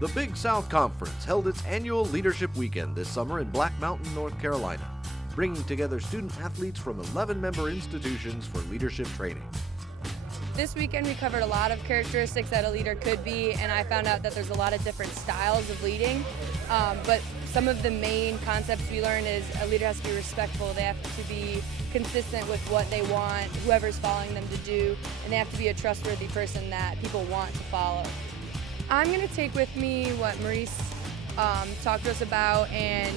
The Big South Conference held its annual Leadership Weekend this summer in Black Mountain, North Carolina, bringing together student athletes from 11 member institutions for leadership training. This weekend we covered a lot of characteristics that a leader could be, and I found out that there's a lot of different styles of leading, but some of the main concepts we learned is a leader has to be respectful, they have to be consistent with what they want, whoever's following them to do, and they have to be a trustworthy person that people want to follow. I'm going to take with me what Maurice talked to us about, and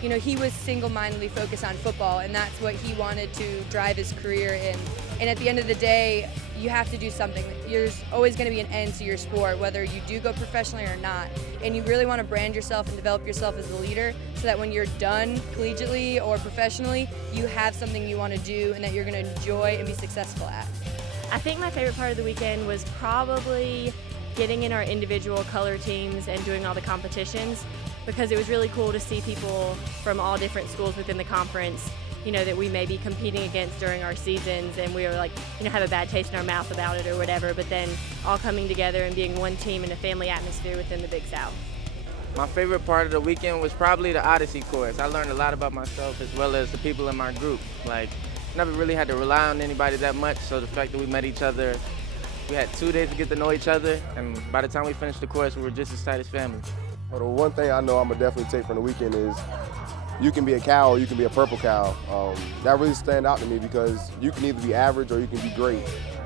he was single-mindedly focused on football, and that's what he wanted to drive his career in. And at the end of the day, you have to do something. There's always going to be an end to your sport, whether you do go professionally or not. And you really want to brand yourself and develop yourself as a leader so that when you're done collegiately or professionally, you have something you want to do and that you're going to enjoy and be successful at. I think my favorite part of the weekend was probably getting in our individual color teams and doing all the competitions, because it was really cool to see people from all different schools within the conference, that we may be competing against during our seasons, and we were like, have a bad taste in our mouth about it or whatever, but then all coming together and being one team in a family atmosphere within the Big South. My favorite part of the weekend was probably the Odyssey course. I learned a lot about myself as well as the people in my group. Never really had to rely on anybody that much, so the fact that we met each other, we had 2 days to get to know each other, and by the time we finished the course, we were just as tight as family. Well, the one thing I know I'm gonna definitely take from the weekend is you can be a cow or you can be a purple cow. That really stand out to me because you can either be average or you can be great.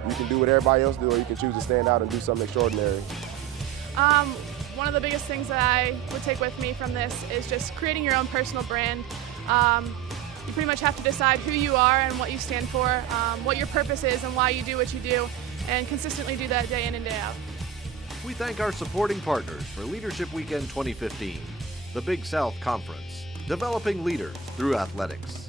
You can do what everybody else do, or you can choose to stand out and do something extraordinary. One of the biggest things that I would take with me from this is just creating your own personal brand. You pretty much have to decide who you are and what you stand for, what your purpose is and why you do what you do, and consistently do that day in and day out. We thank our supporting partners for Leadership Weekend 2015, the Big South Conference, developing leaders through athletics.